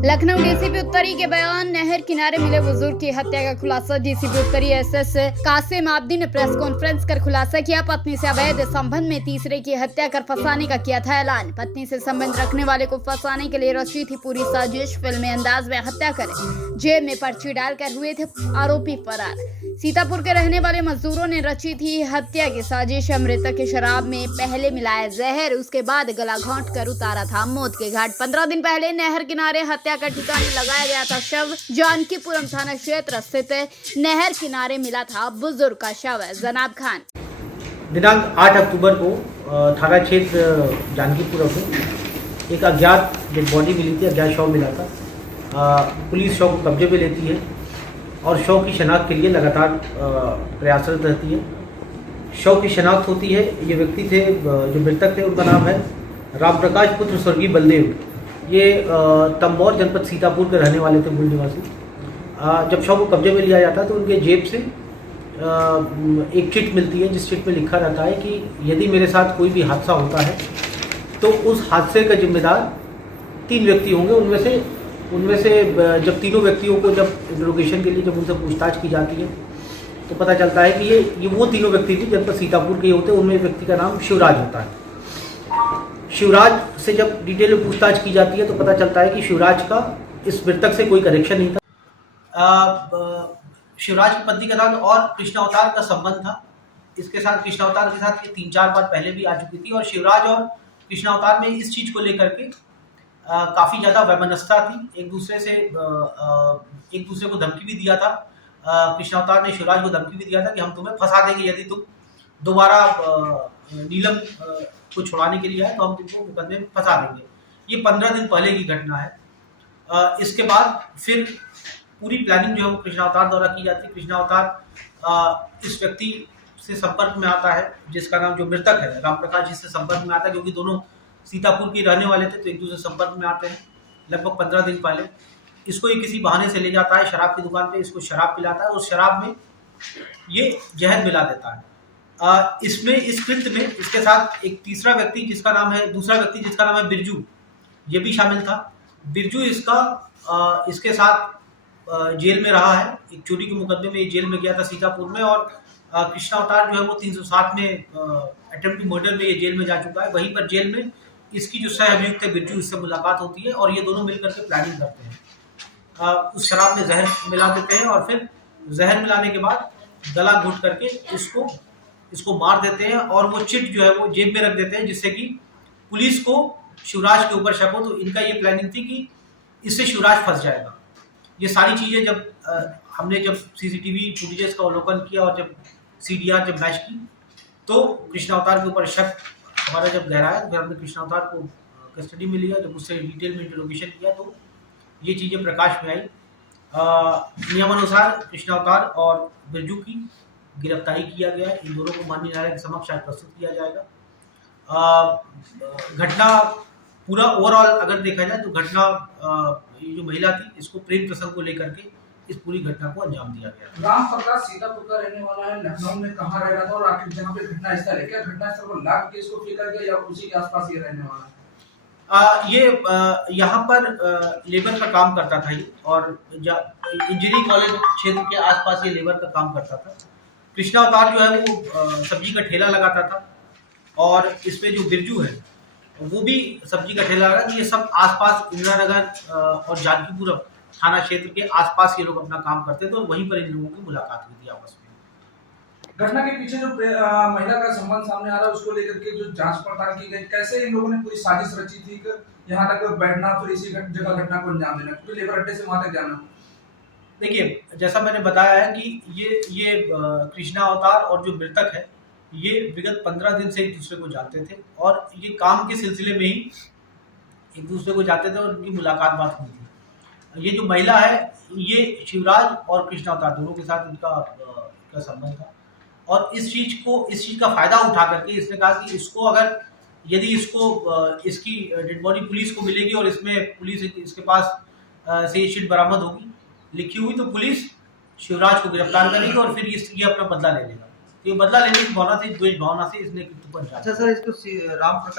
Lucknow DCP उत्तरी के बयान, नहर किनारे मिले बुजुर्ग की हत्या का खुलासा। डीसीपी उत्तरी एसएस कासिम आब्दी ने प्रेस कॉन्फ्रेंस कर खुलासा किया। पत्नी से अवैध संबंध में तीसरे की हत्या कर फंसाने का किया था ऐलान। पत्नी से संबंध रखने वाले को फंसाने के लिए रची थी पूरी साजिश। फिल्मी अंदाज में हत्या कर जेब में पर्ची डालकर हुए थे आरोपी फरार। सीतापुर के रहने वाले मजदूरों ने रची थी हत्या की साजिश। मृतक के शराब में पहले मिलाया जहर, उसके बाद गला घोंट कर उतारा था मौत के घाट। 15 दिन पहले नहर किनारे हत्या का ठिकाने लगाया गया था शव। जानकीपुरम थाना क्षेत्र स्थित नहर किनारे मिला था बुजुर्ग का शव। जनाब खान दिनांक 8 अक्टूबर को थाना क्षेत्र जानकीपुरम में एक अज्ञात डेड बॉडी मिली थी, अज्ञात शव मिला था। पुलिस शव को कब्जे में लेती है और शव की शनाख्त के लिए लगातार प्रयासरत रहती है। शव की शनाख्त होती है। ये व्यक्ति थे, जो मृतक थे, उनका नाम है राम प्रकाश पुत्र स्वर्गीय बलदेव। ये तंबौर जनपद सीतापुर के रहने वाले थे, मूल निवासी। जब शव को कब्जे में लिया जाता है तो उनके जेब से एक चिट मिलती है, जिस चिट में लिखा रहता है कि यदि मेरे साथ कोई भी हादसा होता है तो उस हादसे का जिम्मेदार 3 व्यक्ति होंगे। उनमें से जब तीनों व्यक्तियों को जब इंट्रोगेशन के लिए जब उनसे पूछताछ की जाती है तो पता चलता है कि ये वो तीनों व्यक्ति भी जनपद सीतापुर के होते हैं। उनमें एक व्यक्ति का नाम शिवराज होता है। शिवराज से जब डिटेल में पूछताछ की जाती है तो पता चलता है कि शिवराज का इस मृतक से कोई कनेक्शन नहीं था। शिवराज की पत्नी का नाम और कृष्णावतार का संबंध था। इसके साथ कृष्णावतार के साथ ये 3-4 बार पहले भी आ चुकी थी और शिवराज और कृष्णावतार में इस चीज को लेकर के काफी ज्यादा वैमनस्यता थी। एक दूसरे को धमकी भी दिया था। कृष्णावतार ने शिवराज को धमकी भी दिया था कि हम तुम्हें फंसा देंगे, यदि तुम दोबारा नीलम को छुड़ाने के लिए आए तो हम तुमको मुकदमे में फंसा देंगे। ये 15 दिन पहले की घटना है। इसके बाद फिर पूरी प्लानिंग जो है वो कृष्णावतार द्वारा की जाती है। कृष्णावतार इस व्यक्ति से संपर्क में आता है जिसका नाम, जो मृतक है राम प्रकाश, जिससे संपर्क में आता है, क्योंकि दोनों सीतापुर के रहने वाले थे तो एक दूसरे संपर्क में आते हैं। लगभग 15 दिन पहले इसको ये किसी बहाने से ले जाता है शराब की दुकान पे, इसको शराब पिलाता है। उस शराब में ये जहर मिला देता है। इसमें इस कृत्य में इसके साथ एक दूसरा व्यक्ति जिसका नाम है बिरजू, ये भी शामिल था। बिरजू इसके साथ जेल में रहा है। एक चोरी के मुकदमे में ये जेल में गया था सीतापुर में। और कृष्णावतार जो है वो 307 में अटेम्प्ट टू मर्डर में ये जेल में जा चुका है। वहीं पर जेल में इसकी जो सह अभियुक्त है बिरजू, इससे मुलाकात होती है और ये दोनों मिलकर के प्लानिंग करते हैं। उस शराब में जहर मिला देते हैं और फिर जहर मिलाने के बाद गला घोट करके इसको मार देते हैं और वो चिट जो है वो जेब में रख देते हैं, जिससे कि पुलिस को शिवराज के ऊपर शक हो। तो इनका ये प्लानिंग थी कि इससे शिवराज फंस जाएगा। ये सारी चीज़ें जब हमने सीसीटीवी फुटेजेस का अवलोकन किया और जब सीडीआर जब मैच की तो कृष्णावतार के ऊपर शक हमारा जब गहराया तो फिर हमने कृष्णावतार को कस्टडी में लिया। जब उससे डिटेल में इंटरोगेशन किया तो ये चीज़ें प्रकाश में आई। नियमानुसार कृष्णावतार और बिरजू की गिरफ्तारी किया गया। इन दोनों को माननीय न्यायालय के समक्ष आज प्रस्तुत किया जाएगा। घटना पूरा ओवरऑल अगर देखा जाए तो घटना, ये जो महिला थी इसको प्रेम प्रसंग को लेकर के इस पूरी घटना को अंजाम दिया गया। राम प्रकाश सीतापुर का रहने वाला है, लखनऊ में कहाँ रह रहा था और आखिर जहाँ पे घटना स्थल है, क्या घटना स्थल को लाग के इसको फेंका गया या उसी के आसपास ये रहने वाला है? ये यहाँ पर लेबर का काम करता था ये, और इंजीनियरिंग कॉलेज क्षेत्र के आसपास ये लेबर का काम करता था। कृष्णावतार जो है वो सब्जी का ठेला लगाता था और इसमें जो बिरजू है वो भी सब्जी का ठेला लगा। ये सब आसपास इंदिरा नगर और जानकीपुरम थाना क्षेत्र के आसपास ये लोग अपना काम करते थे और वहीं पर इन लोगों की मुलाकात हुई थी आपस में। घटना के पीछे जो महिला का संबंध सामने आ रहा है उसको लेकर के जो जांच पड़ताल की गई, कैसे इन लोगों ने पूरी साजिश रची थी कि यहाँ तक बैठना फिर इसी जगह घटना को अंजाम देना, क्योंकि लेबर अड्डे से वहां तक जाना? देखिए, जैसा मैंने बताया है कि ये कृष्णावतार और जो मृतक है ये विगत 15 दिन से एक दूसरे को जानते थे और ये काम के सिलसिले में ही एक दूसरे को जानते थे और उनकी मुलाकात बात हुई थी। ये जो महिला है ये शिवराज और कृष्णावतार दोनों के साथ इनका संबंध था और इस चीज का फायदा उठा करके इसने कहा कि यदि इसकी डेड बॉडी पुलिस को मिलेगी और इसमें पुलिस इसके पास से ये शीट बरामद होगी लिखी हुई, तो पुलिस शिवराज को गिरफ्तार करेगी और फिर ये अपना बदला ले लेगा। तो ये बदला लेने की भावना से, द्वेष भावना से इसने। अच्छा सर, इसको राम प्रकाश